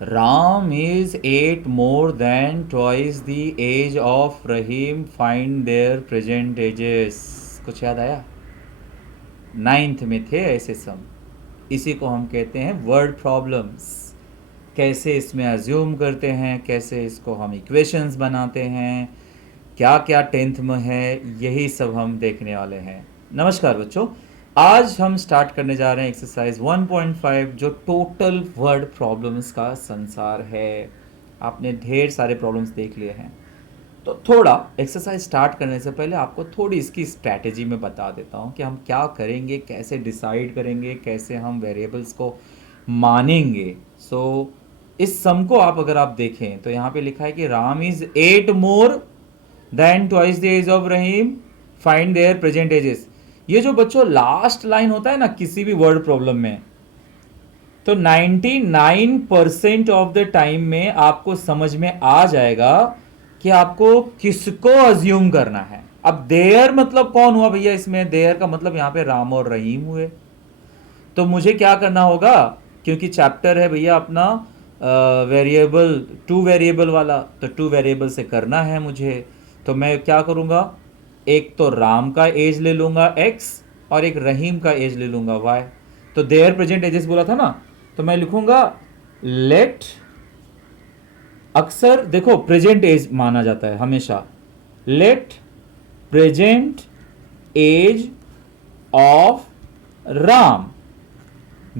Ram is 8 more than twice the age of Rahim. Find their present ages. कुछ याद आया? Ninth में थे ऐसे सम। इसी को हम कहते हैं वर्ड प्रॉब्लम्स। कैसे इसमें अज्यूम करते हैं, कैसे इसको हम इक्वेशंस बनाते हैं, क्या क्या टेंथ में है, यही सब हम देखने वाले हैं। नमस्कार बच्चों, आज हम स्टार्ट करने जा रहे हैं एक्सरसाइज 1.5 जो टोटल वर्ड प्रॉब्लम्स का संसार है। आपने ढेर सारे प्रॉब्लम्स देख लिए हैं, तो थोड़ा एक्सरसाइज स्टार्ट करने से पहले आपको थोड़ी इसकी स्ट्रैटेजी में बता देता हूँ कि हम क्या करेंगे, कैसे डिसाइड करेंगे, कैसे हम वेरिएबल्स को मानेंगे। इस सम को आप अगर आप देखें तो यहाँ पे लिखा है कि Ram is 8 more than twice the age of Rahim, find their present ages. ये जो बच्चों लास्ट लाइन होता है ना किसी भी वर्ड प्रॉब्लम में, तो 99% ऑफ द टाइम में आपको समझ में आ जाएगा कि आपको किसको अज्यूम करना है। अब देयर मतलब कौन हुआ भैया? इसमें देयर का मतलब यहां पे राम और रहीम हुए। तो मुझे क्या करना होगा, क्योंकि चैप्टर है भैया अपना वेरिएबल, टू वेरिएबल वाला, तो टू वेरिएबल से करना है मुझे। तो मैं क्या करूंगा, एक तो राम का एज ले लूंगा x और एक रहीम का एज ले लूंगा y। तो देयर प्रेजेंट एजेस बोला था ना, तो मैं लिखूंगा लेट, अक्सर देखो प्रेजेंट एज माना जाता है हमेशा, let present age of Ram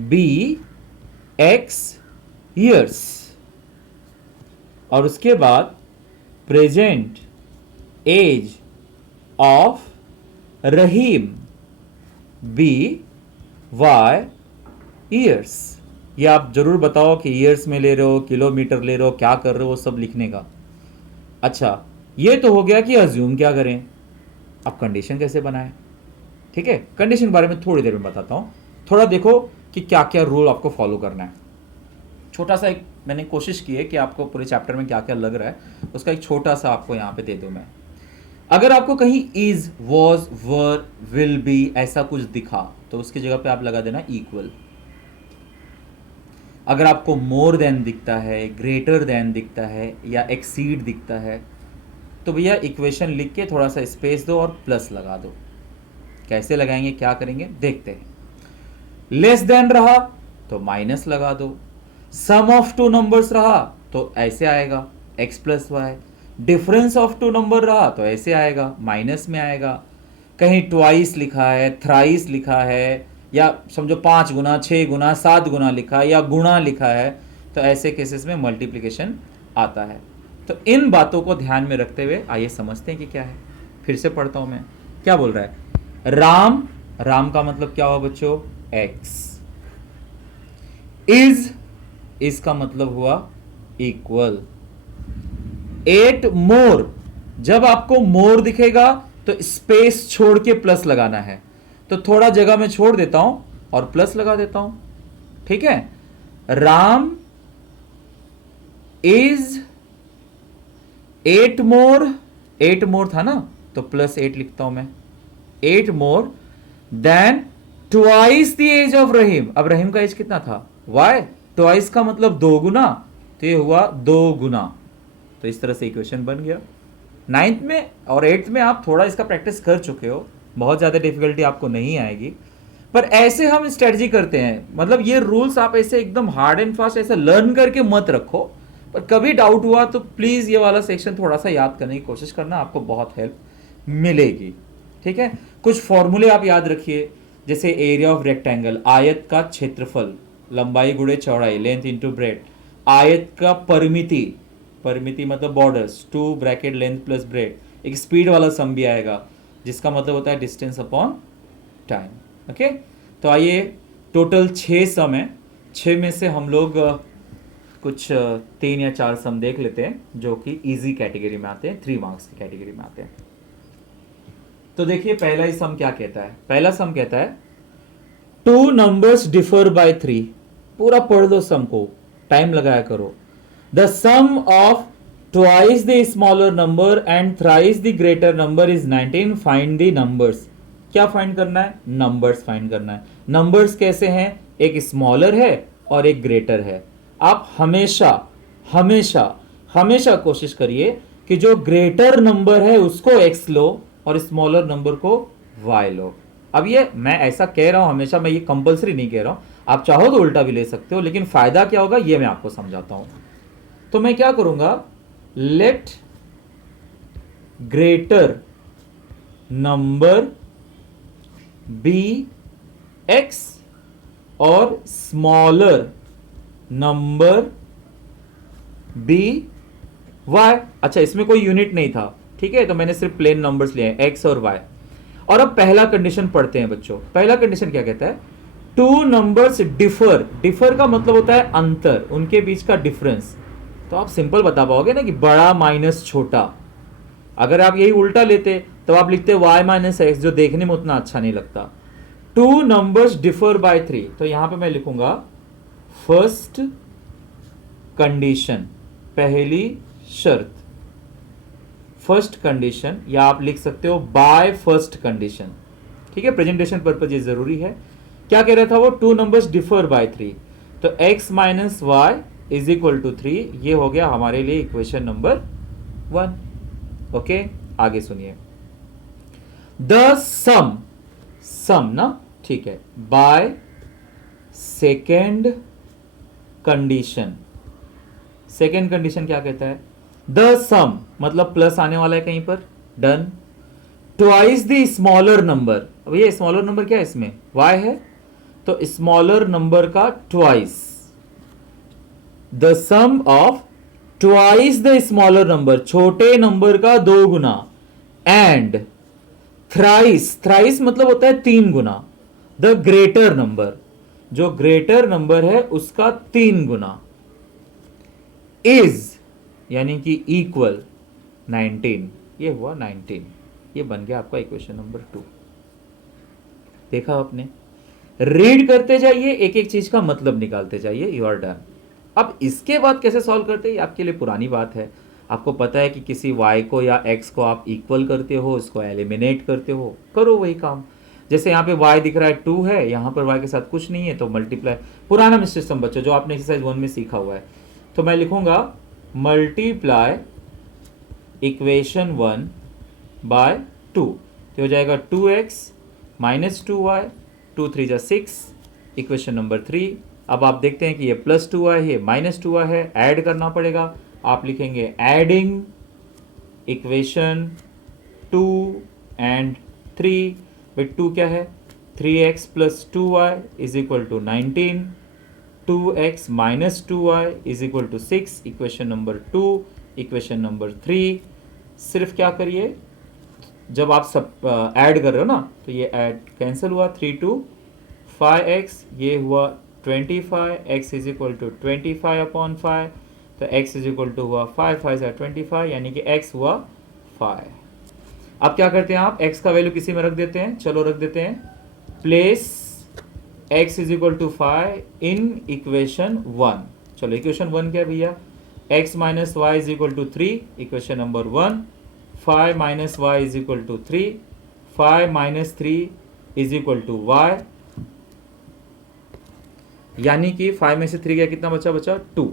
be x years, और उसके बाद present age of Rahim be y years। ये आप जरूर बताओ कि ईयर्स में ले रहे हो, किलोमीटर ले रहे हो, क्या कर रहे हो, वो सब लिखने का। अच्छा, ये तो हो गया कि अज्यूम क्या करें। अब कंडीशन कैसे बनाएं, ठीक है, कंडीशन के बारे में थोड़ी देर में बताता हूं। थोड़ा देखो कि क्या क्या रूल आपको फॉलो करना है। छोटा सा एक मैंने कोशिश की है कि आपको पूरे चैप्टर में क्या क्या लग रहा है उसका एक छोटा सा आपको यहाँ पे दे दूं मैं। अगर आपको कहीं is, was, were, will be ऐसा कुछ दिखा तो उसकी जगह पे आप लगा देना इक्वल। अगर आपको मोर देन दिखता है, ग्रेटर देन दिखता है या एक्सीड दिखता है तो भैया इक्वेशन लिख के थोड़ा सा स्पेस दो और प्लस लगा दो। कैसे लगाएंगे, क्या करेंगे देखते हैं। लेस देन रहा तो माइनस लगा दो, सम ऑफ टू नंबर्स रहा तो ऐसे आएगा x plus y, difference of two number रहा तो ऐसे आएगा माइनस में आएगा। कहीं ट्वाइस लिखा है, थ्राइस लिखा है, या समझो 5 गुना, 6 गुना, 7 गुना लिखा है या गुणा लिखा है तो ऐसे केसेस में मल्टीप्लिकेशन आता है। तो इन बातों को ध्यान में रखते हुए आइए समझते हैं कि क्या है। फिर से पढ़ता हूं मैं, क्या बोल रहा है। राम, राम का मतलब क्या हुआ बच्चों, x। इज, इसका मतलब हुआ इक्वल। 8 मोर, जब आपको मोर दिखेगा तो स्पेस छोड़ के प्लस लगाना है, तो थोड़ा जगह में छोड़ देता हूं और प्लस लगा देता हूं, ठीक है। राम इज 8 मोर, 8 मोर था ना तो प्लस 8 लिखता हूं मैं, 8 more than twice the age of Rahim. अब रहीम का एज कितना था, y, ट्वाइस का मतलब 2 गुना, तो ये हुआ 2 गुना। तो इस तरह से इक्वेशन बन गया। 9th में और 8th में आप थोड़ा इसका प्रैक्टिस कर चुके हो, बहुत ज़्यादा डिफिकल्टी आपको नहीं आएगी। पर ऐसे हम स्ट्रेटजी करते हैं, मतलब ये रूल्स आप ऐसे एकदम हार्ड एंड फास्ट ऐसे लर्न करके मत रखो, पर कभी डाउट हुआ तो प्लीज़ ये वाला सेक्शन थोड़ा सा याद करने की कोशिश करना, आपको बहुत हेल्प मिलेगी, ठीक है। कुछ फॉर्मूले आप याद रखिए, जैसे एरिया ऑफ रेक्टेंगल, आयत का क्षेत्रफल, लंबाई गुणे चौड़ाई, लेंथ इनटू ब्रेड। आयत का परिमिति, परिमिति मतलब borders, 2 bracket length plus bread. एक स्पीड वाला सम भी आएगा जिसका मतलब होता है डिस्टेंस अपॉन टाइम, ओके। तो आइए, टोटल 6 सम है, 6 में से हम लोग कुछ 3 या 4 सम देख लेते हैं जो कि इजी कैटेगरी में आते हैं, 3 मार्क्स की कैटेगरी में आते हैं। तो देखिए पहला ही सम क्या कहता है, पहला सम कहता है 2 नंबर्स डिफर बाय 3। पूरा पढ़ दो सम को, टाइम लगाया करो। The sum of twice the smaller number and thrice the greater number is 19, find the numbers. क्या फाइंड करना है, नंबर्स फाइंड करना है। नंबर्स कैसे हैं, एक स्मॉलर है और एक ग्रेटर है। आप हमेशा हमेशा हमेशा कोशिश करिए कि जो ग्रेटर नंबर है उसको x लो और स्मॉलर नंबर को y लो। अब ये मैं ऐसा कह रहा हूं हमेशा, मैं ये कंपलसरी नहीं कह रहा हूं, आप चाहो तो उल्टा भी ले सकते हो, लेकिन फायदा क्या होगा ये मैं आपको समझाता हूं। तो मैं क्या करूंगा, let greater number be x और स्मॉलर नंबर बी y। अच्छा, इसमें कोई यूनिट नहीं था, ठीक है, तो मैंने सिर्फ प्लेन नंबर्स लिए हैं x और y। और अब पहला कंडीशन पढ़ते हैं बच्चों। पहला कंडीशन क्या कहता है, टू नंबर्स डिफर। डिफर का मतलब होता है अंतर, उनके बीच का डिफरेंस। तो आप सिंपल बता पाओगे ना कि बड़ा माइनस छोटा। अगर आप यही उल्टा लेते तो आप लिखते y माइनस एक्स, जो देखने में उतना अच्छा नहीं लगता। टू नंबर्स डिफर बाय 3, तो यहां पे मैं लिखूंगा फर्स्ट कंडीशन, पहली शर्त, फर्स्ट कंडीशन, या आप लिख सकते हो बाय फर्स्ट कंडीशन, ठीक है, प्रेजेंटेशन पर्पज ये जरूरी है। क्या कह रहा था वो, टू नंबर्स डिफर बाय 3, तो x minus y is equal to 3, ये हो गया हमारे लिए इक्वेशन नंबर 1। ओके, आगे सुनिए, द सम, सम ना, ठीक है, bye second condition. Second condition क्या कहता है, द सम मतलब प्लस आने वाला है कहीं पर, done, twice the smaller number. अब ये स्मॉलर नंबर क्या है, इसमें y है, तो स्मॉलर नंबर का twice, the sum of twice the smaller number, छोटे नंबर का 2 गुना, एंड थ्राइस, थ्राइस मतलब होता है 3 गुना, द ग्रेटर नंबर, जो ग्रेटर नंबर है उसका 3 गुना, इज यानी कि इक्वल 19, ये हुआ 19, ये बन गया आपका इक्वेशन नंबर 2। देखा आपने, रीड करते जाइए, एक एक चीज का मतलब निकालते जाइए, यू आर डन। अब इसके बाद कैसे सॉल्व करते हैं, ये आपके लिए पुरानी बात है। आपको पता है कि किसी y को या x को आप इक्वल करते हो, इसको एलिमिनेट करते हो, करो वही काम। जैसे यहाँ पे y दिख रहा है 2 है, यहाँ पर y के साथ कुछ नहीं है, तो मल्टीप्लाई, पुराना सिस्टम बच्चों जो आपने एक्सरसाइज 1 में सीखा हुआ है। तो मैं लिखूंगा मल्टीप्लाई इक्वेशन 1 बाय 2, तो हो जाएगा 2x माइनस 2y, 2 3 जा 6, इक्वेशन नंबर 3। अब आप देखते हैं कि ये प्लस 2y है, माइनस 2y है, ऐड करना पड़ेगा। आप लिखेंगे एडिंग इक्वेशन 2 एंड 3 विथ 2 क्या है, 3x plus 2y is equal to 19, 2x minus 2y is equal to 6, equation number 2, equation number 3। सिर्फ क्या करिए, जब आप सब ऐड कर रहे हो ना, तो ये ऐड कैंसिल हुआ, 3 2 5x, ये हुआ 25, x is equal to 25 upon 5, तो x इज इक्वल टू हुआ 5 5 से 25, यानी कि x हुआ 5। अब क्या करते हैं आप, x का वैल्यू किसी में रख देते हैं, चलो रख देते हैं, place x is equal to 5 in equation 1। चलो इक्वेशन 1 क्या है भैया, x minus y is equal to 3, equation number 1, 5 minus y is equal to 3, 5 minus 3 is equal to y, यानी कि 5 में से 3 गया, कितना बचा, बचा 2,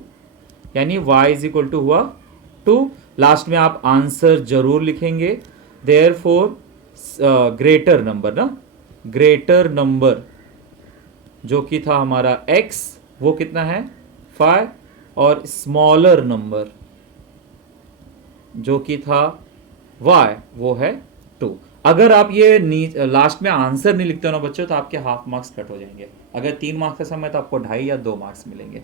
यानी y इज इक्वल टू हुआ 2। लास्ट में आप आंसर जरूर लिखेंगे, देयरफॉर ग्रेटर नंबर ना, ग्रेटर नंबर जो कि था हमारा x, वो कितना है 5, और स्मॉलर नंबर जो कि था y, वो है 2। अगर आप ये लास्ट में आंसर नहीं लिखते हो ना बच्चों, तो आपके हाफ मार्क्स कट हो जाएंगे। अगर 3 मार्क्स का समय तो आपको 2.5 या 2 मार्क्स मिलेंगे।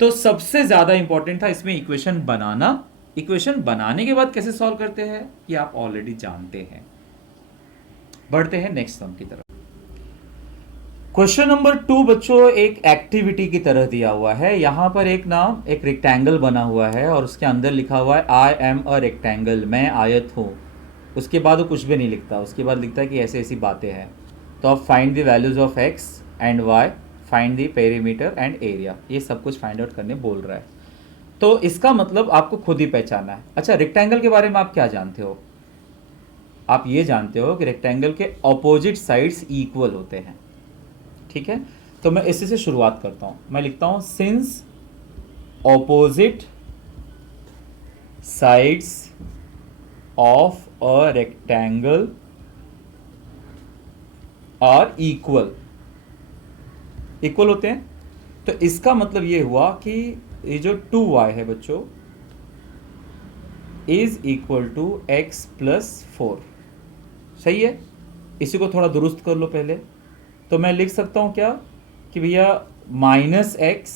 तो सबसे ज्यादा इंपॉर्टेंट था इसमें इक्वेशन बनाना। इक्वेशन बनाने के बाद कैसे सॉल्व करते हैं ये आप ऑलरेडी जानते हैं। बढ़ते हैं नेक्स्ट सम की तरफ। क्वेश्चन नंबर 2 बच्चों एक एक्टिविटी की तरह दिया हुआ है। यहां पर एक रेक्टेंगल बना हुआ है और उसके अंदर लिखा हुआ है आई एम अ रेक्टेंगल, मैं आयत हूं। उसके बाद वो कुछ भी नहीं लिखता, उसके बाद लिखता है कि ऐसी ऐसी बातें हैं। तो आप find the values of x and y, find the perimeter and area, ये सब कुछ फाइंड आउट करने बोल रहा है। तो इसका मतलब आपको खुद ही पहचाना है। अच्छा, रेक्टेंगल के बारे में आप क्या जानते हो? आप ये जानते हो कि रेक्टेंगल के ऑपोजिट साइड्स इक्वल होते हैं, ठीक है। तो मैं इसी से शुरुआत करता हूं। मैं लिखता हूं since opposite sides of a rectangle are equal होते हैं। तो इसका मतलब ये हुआ कि ये जो 2y है बच्चों is equal to x plus 4। सही है। इसी को थोड़ा दुरुस्त कर लो पहले। तो मैं लिख सकता हूं क्या कि भैया minus x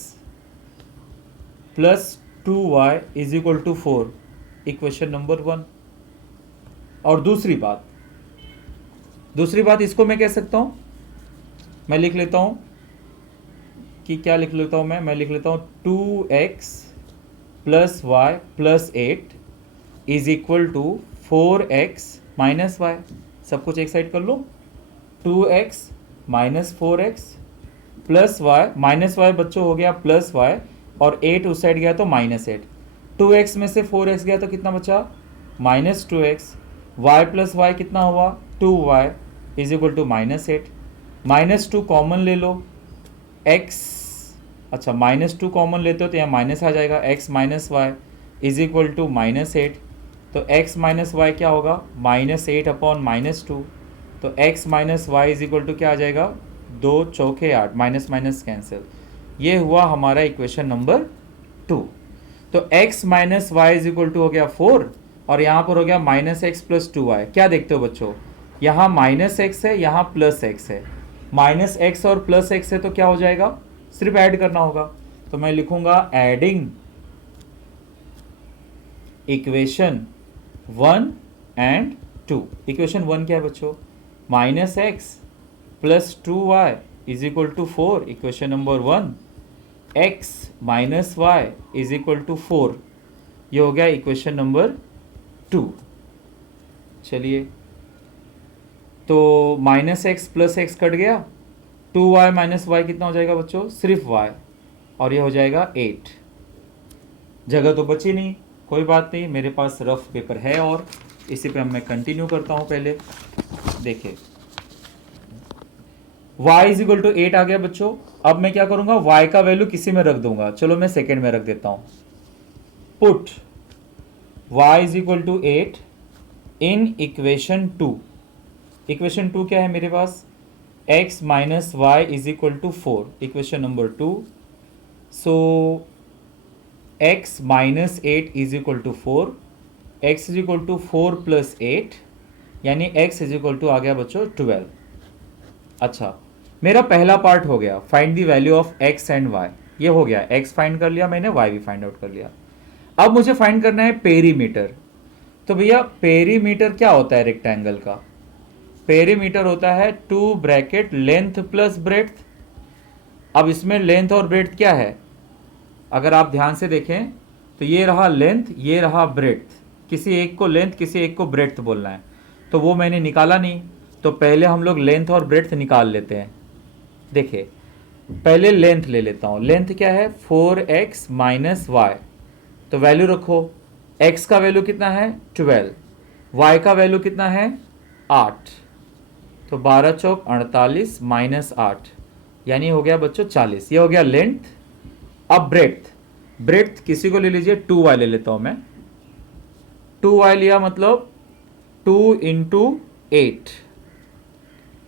plus 2y is equal to 4, equation number 1। और दूसरी बात इसको मैं कह सकता हूं, मैं लिख लेता हूं कि क्या लिख लेता हूं मैं लिख लेता हूं 2x plus y plus 8 is equal to 4x minus y. सब कुछ एक साइड कर लो। 2x minus 4x plus y, minus y बच्चों हो गया प्लस वाई, और 8 उस साइड गया तो माइनस 8। 2x में से 4x गया तो कितना बचा? Minus 2x। y plus Y कितना हुआ? 2y is equal to minus 8। Minus 2 common ले लो, x, अच्छा माइनस 2 कॉमन लेते हो तो यहाँ माइनस आ जाएगा, x minus y is equal to minus 8। तो x माइनस वाई क्या होगा? Minus 8 upon minus 2। तो x minus y is equal to क्या आ जाएगा? 2 चौके 8, माइनस माइनस कैंसिल। ये हुआ हमारा इक्वेशन नंबर 2। तो x minus y is equal to हो गया 4, और यहाँ पर हो गया माइनस एक्स प्लस 2y। क्या देखते हो बच्चों? यहाँ माइनस एक्स है, यहाँ प्लस एक्स है। माइनस एक्स और प्लस एक्स है तो क्या हो जाएगा? सिर्फ ऐड करना होगा। तो मैं लिखूंगा एडिंग इक्वेशन 1 एंड 2। इक्वेशन 1 क्या है बच्चों? Minus x plus 2y is equal to 4, equation number 1। x minus y is equal to 4, ये हो गया इक्वेशन नंबर 2। चलिए, तो minus x plus x cut गया, 2y माइनस वाई कितना हो जाएगा बच्चों? सिर्फ y, और ये हो जाएगा 8। जगह तो बची नहीं, कोई बात नहीं, मेरे पास रफ पेपर है और इसी पे मैं कंटिन्यू करता हूं। पहले देखिए y इज इक्वल टू 8 आ गया बच्चों। अब मैं क्या करूंगा? y का वैल्यू किसी में रख दूंगा। चलो मैं सेकेंड में रख देता हूं। Put y is equal to 8 in equation 2। Equation 2 क्या है मेरे पास? x minus y is equal to 4, equation number 2। So x minus 8 is equal to 4, x is equal to 4 plus 8, यानी x इज इक्वल टू आ गया बच्चों 12। अच्छा, मेरा पहला पार्ट हो गया, find the value of x and y। ये हो गया, x फाइंड कर लिया मैंने, y भी फाइंड आउट कर लिया। अब मुझे फाइंड करना है पेरीमीटर। तो भैया पेरीमीटर क्या होता है रेक्टेंगल का? पेरीमीटर होता है 2 ब्रैकेट लेंथ प्लस ब्रेड्थ। अब इसमें लेंथ और ब्रेड्थ क्या है? अगर आप ध्यान से देखें तो ये रहा लेंथ, ये रहा ब्रेड्थ। किसी एक को लेंथ, किसी एक को ब्रेड्थ बोलना है, तो वो मैंने निकाला नहीं। तो पहले हम लोग लेंथ और ब्रेड्थ निकाल लेते हैं। देखिए, पहले लेंथ ले लेता हूँ। लेंथ क्या है? 4x minus y. तो वैल्यू रखो, x का वैल्यू कितना है? 12। y का वैल्यू कितना है? 8। तो 12 चौक 48 माइनस 8, यानी हो गया बच्चों 40। ये हो गया लेंथ। अब ब्रेड्थ, ब्रेड्थ किसी को ले लीजिए, 2y ले लेता हूं मैं। 2y लिया मतलब 2 इंटू 8,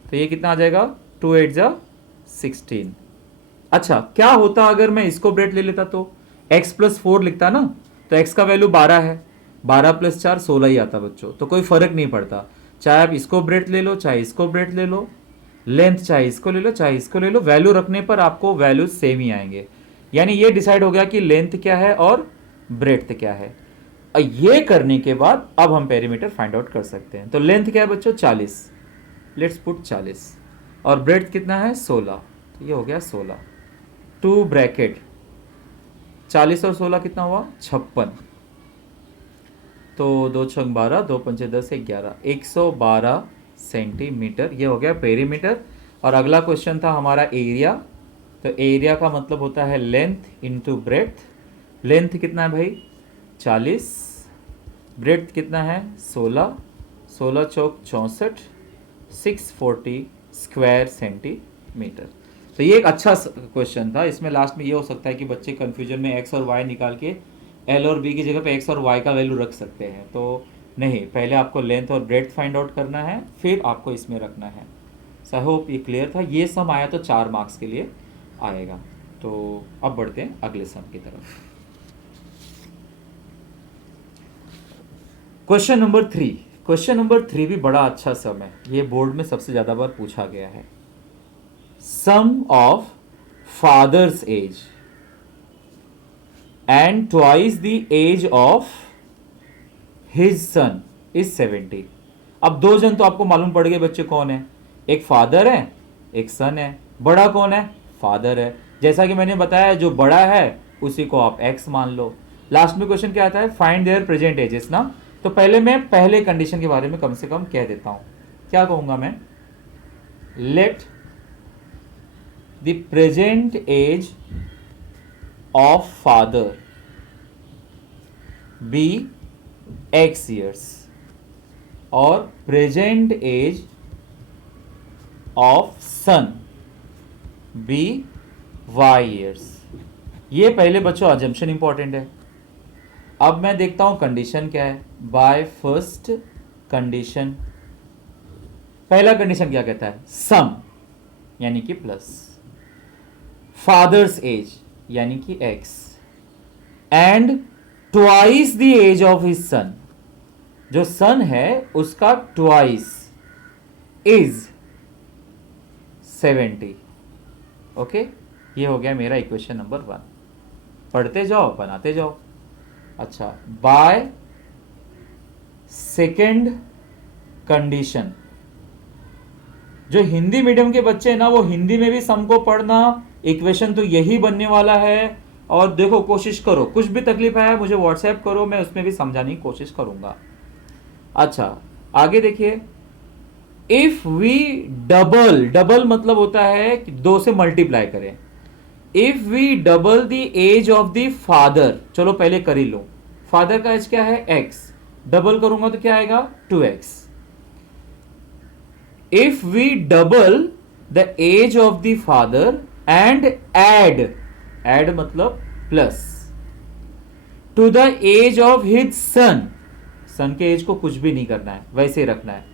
तो ये कितना आ जाएगा? 2 8 जा 16। अच्छा, क्या होता अगर मैं इसको ब्रेड्थ ले लेता? तो x प्लस 4 लिखता ना, तो x का वैल्यू 12 है, 12 प्लस 4 16 ही आता बच्चों। तो कोई फर्क नहीं पड़ता, चाहे आप इसको ब्रेड्थ ले लो, चाहे इसको ब्रेड्थ ले लो, लेंथ चाहे इसको ले लो, चाहे इसको ले लो, वैल्यू रखने पर आपको वैल्यू सेम ही आएंगे। यानी ये डिसाइड हो गया कि लेंथ क्या है और ब्रेड्थ क्या है। ये करने के बाद अब हम पेरीमीटर फाइंड आउट कर सकते हैं। तो लेंथ क्या है बच्चों? 40, लेट्स पुट 40, और ब्रेड्थ कितना है? 16, तो ये हो गया 16। 2 ब्रैकेट 40 और 16 कितना हुआ? 56। तो 2 छंग 12, 2 पंचे 10, 11, 112 सेंटीमीटर। ये हो गया पेरीमीटर। और अगला क्वेश्चन था हमारा एरिया। तो एरिया का मतलब होता है लेंथ इंटू ब्रेड्थ। लेंथ कितना है भाई? 40, ब्रेड्थ कितना है? 16, 16 चौक 64, 640 स्क्वायर सेंटीमीटर। तो ये एक अच्छा क्वेश्चन था। इसमें लास्ट में ये हो सकता है कि बच्चे कंफ्यूजन में एक्स और वाई निकाल के एल और बी की जगह पे एक्स और वाई का वैल्यू रख सकते हैं। तो नहीं, पहले आपको लेंथ और ब्रेड्थ फाइंड आउट करना है, फिर आपको इसमें रखना है। सो आई होप ये क्लियर था। ये सम आया तो 4 मार्क्स के लिए आएगा। तो अब बढ़ते हैं अगले सम की तरफ। Question number 3। क्वेश्चन नंबर 3 भी बड़ा अच्छा सम है, ये बोर्ड में सबसे ज़्यादा बार पूछा गया है। Sum of father's age and twice the age of his son is 70। अब दो जन तो आपको मालूम पड़ गए बच्चे कौन है, एक फादर है एक सन है। बड़ा कौन है, फादर है। जैसा कि मैंने बताया जो बड़ा है उसी को आप एक्स मान लो। लास्ट में क्वेश्चन क्या आता है, फाइंड देयर प्रेजेंट एजेस ना। तो पहले मैं पहले कंडीशन के बारे में कम से कम कह देता हूं। क्या कहूंगा मैं, let the present age of father be X years और present age of son be Y years. ये पहले बच्चों अजम्पशन इंपॉर्टेंट है। अब मैं देखता हूं कंडीशन क्या है। बाय फर्स्ट कंडीशन, पहला कंडीशन क्या कहता है, सम यानी कि प्लस, फादर्स एज यानी कि x, and twice the age of his son, जो सन है उसका ट्वाइस, इज 70। ओके, ये हो गया मेरा इक्वेशन नंबर 1। पढ़ते जाओ बनाते जाओ। अच्छा, बाय सेकेंड कंडीशन, जो हिंदी मीडियम के बच्चे हैं ना वो हिंदी में भी सम को पढ़ना, इक्वेशन तो यही बनने वाला है। और देखो कोशिश करो, कुछ भी तकलीफ है मुझे व्हाट्सएप करो, मैं उसमें भी समझाने की कोशिश करूंगा। अच्छा आगे देखिए, इफ वी डबल, डबल मतलब होता है कि 2 से मल्टीप्लाई करें। If we double the age of the father, चलो पहले कर ही लो, फादर का एज क्या है एक्स, डबल करूंगा तो क्या आएगा 2x। If we double the age of the father and add, add मतलब plus, to the age of his son, son के एज को कुछ भी नहीं करना है, वैसे रखना है।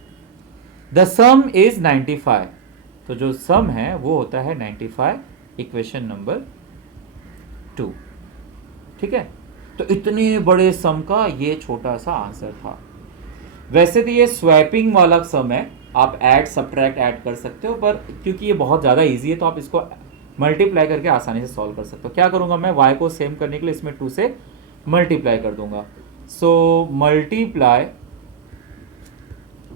द सम इज 95, तो जो सम है वो होता है 95, इक्वेशन नंबर 2। ठीक है, तो इतने बड़े सम का ये छोटा सा आंसर था। वैसे तो ये स्वैपिंग वाला सम है, आप ऐड सब्ट्रैक्ट ऐड कर सकते हो, पर क्योंकि ये बहुत ज़्यादा इजी है तो आप इसको मल्टीप्लाई करके आसानी से सॉल्व कर सकते हो। क्या करूंगा मैं, y को सेम करने के लिए इसमें 2 से मल्टीप्लाई कर दूंगा। सो मल्टीप्लाई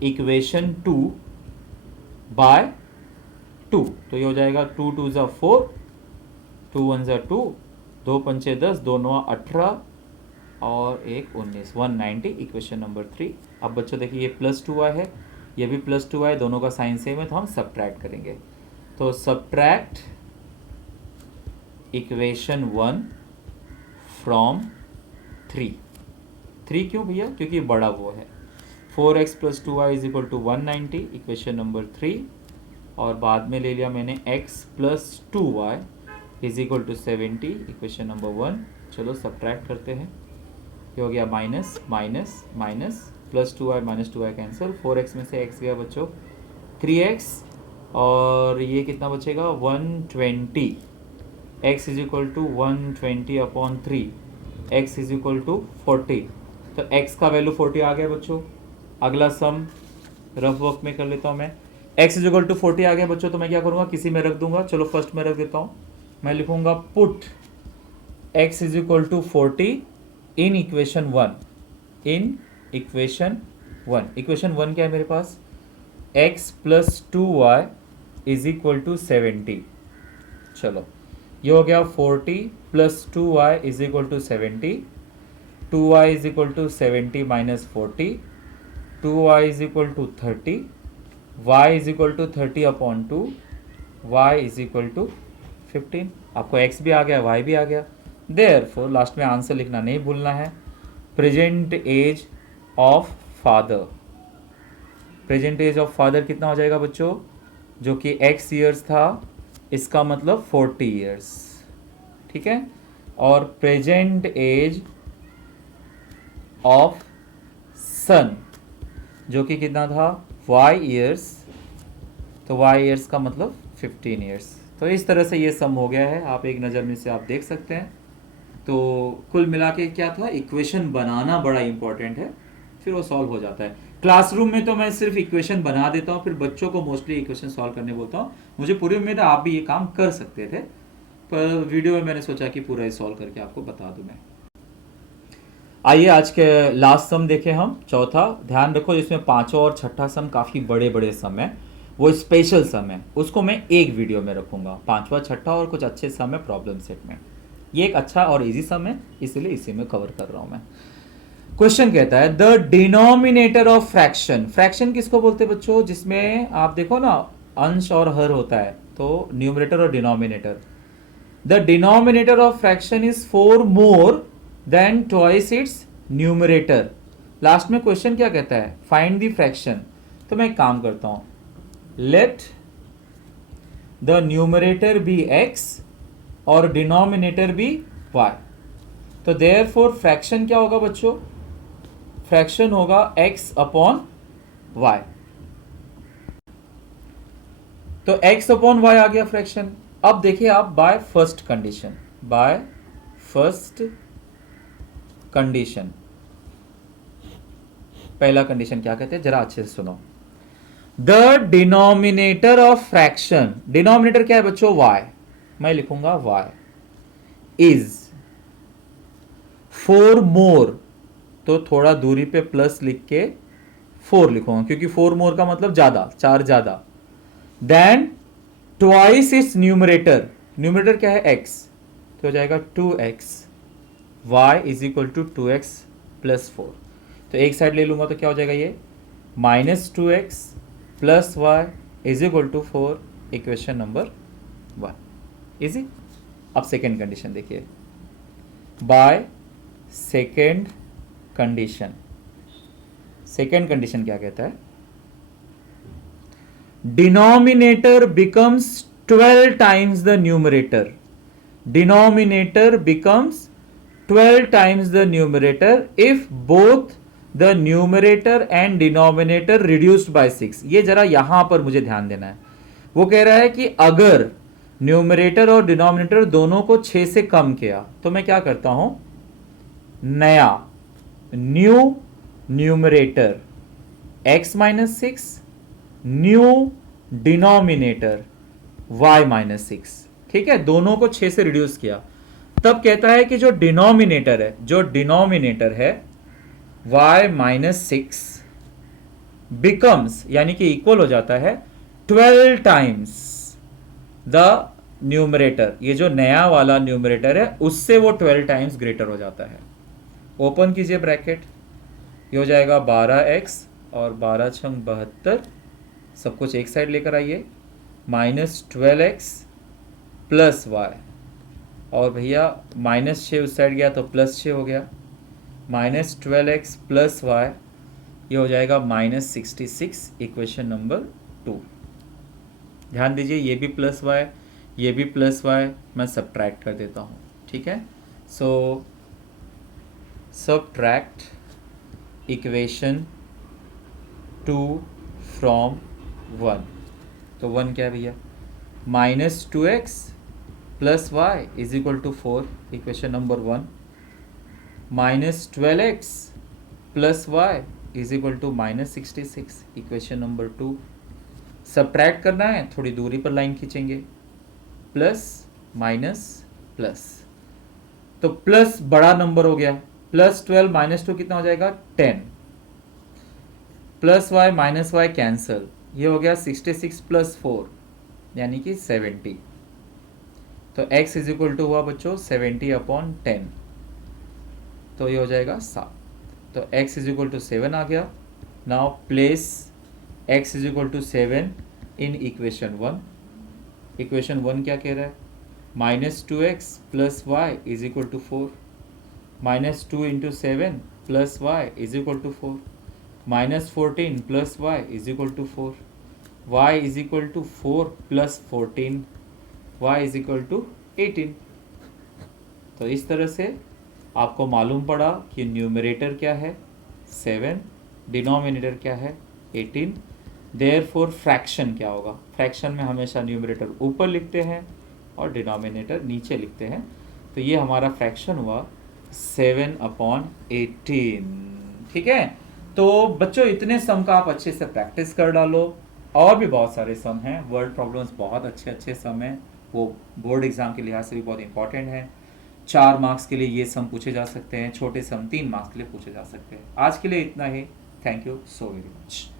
इक्वेशन 2 बाय 2, तो ये हो जाएगा 2 2 ज़ा 4, 2 1 ज़ा 2, 2 पंचे 10, 2 9 18 और 1 19, 190, इक्वेशन नंबर 3। अब बच्चों देखिए ये +2y है, ये भी +2y, दोनों का साइन सेम है तो हम सब्ट्रैक्ट करेंगे। तो सब्ट्रैक्ट इक्वेशन 1 फ्रॉम 3। 3 क्यों भैया, क्योंकि ये बड़ा वो है। 4x + 2y = 190, equation number 3। और बाद में ले लिया मैंने x + 2y = 70, इक्वेशन नंबर 1। चलो सब्ट्रैक्ट करते हैं, ये हो गया minus minus minus, +2y -2y cancel, 4x में से x गया बच्चों 3x, और ये कितना बचेगा 120, x = 120/3, x = 40, तो x का वैल्यू 40 आ गया बच्चों। अगला सम रफ वर्क में कर लेता हूँ मैं। x = 40 आ गया बच्चों, तो मैं क्या करूँगा, किसी में रख दूंगा। चलो फर्स्ट में रख देता हूँ, मैं लिखूंगा पुट x = 40 इन इक्वेशन 1, इन इक्वेशन 1। इक्वेशन 1 क्या है मेरे पास, x + 2y = 70। चलो ये हो गया 40 + 2y = 70, 2y = 70 - 40, 2y = 30, y = 30/2, y = 15। आपको x भी आ गया y भी आ गया। देयरफॉर लास्ट में आंसर लिखना नहीं भूलना है। Present age of father, present age of father कितना हो जाएगा बच्चों, जो कि x ईयर्स था, इसका मतलब 40 ईयर्स, ठीक है। और प्रेजेंट एज ऑफ सन जो कि कितना था y ईयर्स, तो y ईयर्स का मतलब 15 ईयर्स। तो इस तरह से ये सम हो गया है, आप एक नज़र में से आप देख सकते हैं। तो कुल मिला के क्या था, इक्वेशन बनाना बड़ा इंपॉर्टेंट है, फिर वो सॉल्व हो जाता है। क्लासरूम में तो मैं सिर्फ इक्वेशन बना देता हूँ, फिर बच्चों को मोस्टली इक्वेशन सॉल्व करने बोलता हूँ। मुझे पूरी उम्मीद है आप भी ये काम कर सकते थे, पर वीडियो में मैंने सोचा कि पूरा ही सॉल्व करके आपको बता दूं मैं। आइए आज के लास्ट सम देखें हम, चौथा। ध्यान रखो इसमें पांचवा और छठा सम काफ़ी बड़े बड़े सम है, वो स्पेशल सम है, उसको मैं एक वीडियो में रखूंगा। पांचवा छठा और कुछ अच्छे सम है प्रॉब्लम सेट में। ये एक अच्छा और इजी सम है, इसलिए इसी में कवर कर रहा हूं मैं। क्वेश्चन कहता है the denominator of fraction. Fraction किसको बोलते हैं बच्चों, जिसमें आप देखो ना अंश और हर होता है, तो न्यूमरेटर और denominator. The denominator of fraction is 4 more than twice its numerator. Last में क्वेश्चन क्या कहता है, फाइंड द फ्रैक्शन। तो मैं एक काम करता हूं, let the numerator be x और डिनोमिनेटर बी y। तो देयरफॉर फ्रैक्शन क्या होगा बच्चों, फ्रैक्शन होगा x अपॉन y। तो x अपॉन y आ गया फ्रैक्शन। अब देखिए आप by first condition, by first condition, पहला कंडीशन क्या कहते हैं जरा अच्छे से सुनो। The denominator of fraction, denominator क्या है बच्चों y, मैं लिखूंगा y इज 4 मोर, तो थोड़ा दूरी पे प्लस लिख के 4 लिखूंगा, क्योंकि 4 मोर का मतलब ज्यादा, 4 ज्यादा। Then twice its numerator, numerator क्या है x, तो हो जाएगा 2x, y is equal to 2x plus 4। तो एक साइड ले लूंगा तो क्या हो जाएगा ये -2x plus y is equal to 4, equation number 1। Easy. अब सेकेंड कंडीशन देखिए, by second condition, second condition क्या कहता है, denominator becomes 12 times the numerator, denominator becomes 12 times the numerator if both the numerator and denominator reduced by 6। ये जरा यहां पर मुझे ध्यान देना है। वो कह रहा है कि अगर न्यूमरेटर और डिनोमिनेटर दोनों को 6 से कम किया तो मैं क्या करता हूं, नया new numerator x minus 6, new denominator y minus 6, ठीक है, दोनों को 6 से रिड्यूस किया। तब कहता है कि जो डिनोमिनेटर है, जो डिनोमिनेटर है y माइनस 6 बिकम्स, यानी कि इक्वल हो जाता है 12 टाइम्स द न्यूमरेटर, ये जो नया वाला न्यूमरेटर है उससे वो 12 टाइम्स ग्रेटर हो जाता है। ओपन कीजिए ब्रैकेट, ये हो जाएगा 12x और 12 छंग 72, सब कुछ एक साइड लेकर आइए, -12x प्लस y, और भैया -6 उस साइड गया तो +6 हो गया, -12x प्लस y, ये हो जाएगा -66, इक्वेशन नंबर 2। ध्यान दीजिए ये भी प्लस y, ये भी प्लस y, मैं सब्ट्रैक्ट कर देता हूँ, ठीक है। सो सब्ट्रैक्ट इक्वेशन 2 फ्रॉम 1, तो 1 क्या है भैया, -2x plus y is equal to 4, equation number 1, -12x plus y is equal to -66, equation number 2। Subtract करना है, थोड़ी दूरी पर लाइन खींचेंगे, प्लस माइनस प्लस, तो प्लस बड़ा नंबर हो गया, +12 -2 कितना हो जाएगा 10, plus y minus y cancel, ये हो गया 66 प्लस 4 यानी कि 70। तो x इज इक्वल टू हुआ बच्चों 70 अपॉन 10, तो ये हो जाएगा 7। तो x इज इक्वल टू 7 आ गया। Now place x is equal to 7 in equation 1। Equation 1 क्या कह रहा है, -2x plus y is equal to 4, -2 into 7 plus y is equal to 4, -14 plus y is equal to 4, y is equal to 4 plus 14, y is equal to 18। तो इस तरह से आपको मालूम पड़ा कि न्यूमरेटर क्या है 7, डिनोमिनेटर क्या है 18। देयरफॉर फ्रैक्शन क्या होगा, फ्रैक्शन में हमेशा न्यूमरेटर ऊपर लिखते हैं और डिनोमिनेटर नीचे लिखते हैं। तो ये हमारा फ्रैक्शन हुआ 7/18। ठीक है, तो बच्चों इतने सम का आप अच्छे से प्रैक्टिस कर डालो। और भी बहुत सारे सम हैं, वर्ड प्रॉब्लम्स बहुत अच्छे अच्छे सम हैं, वो बोर्ड एग्जाम के लिहाज से भी बहुत इंपॉर्टेंट है। 4 मार्क्स के लिए ये सम पूछे जा सकते हैं, छोटे सम 3 मार्क्स के लिए पूछे जा सकते हैं। आज के लिए इतना ही। Thank you so very much.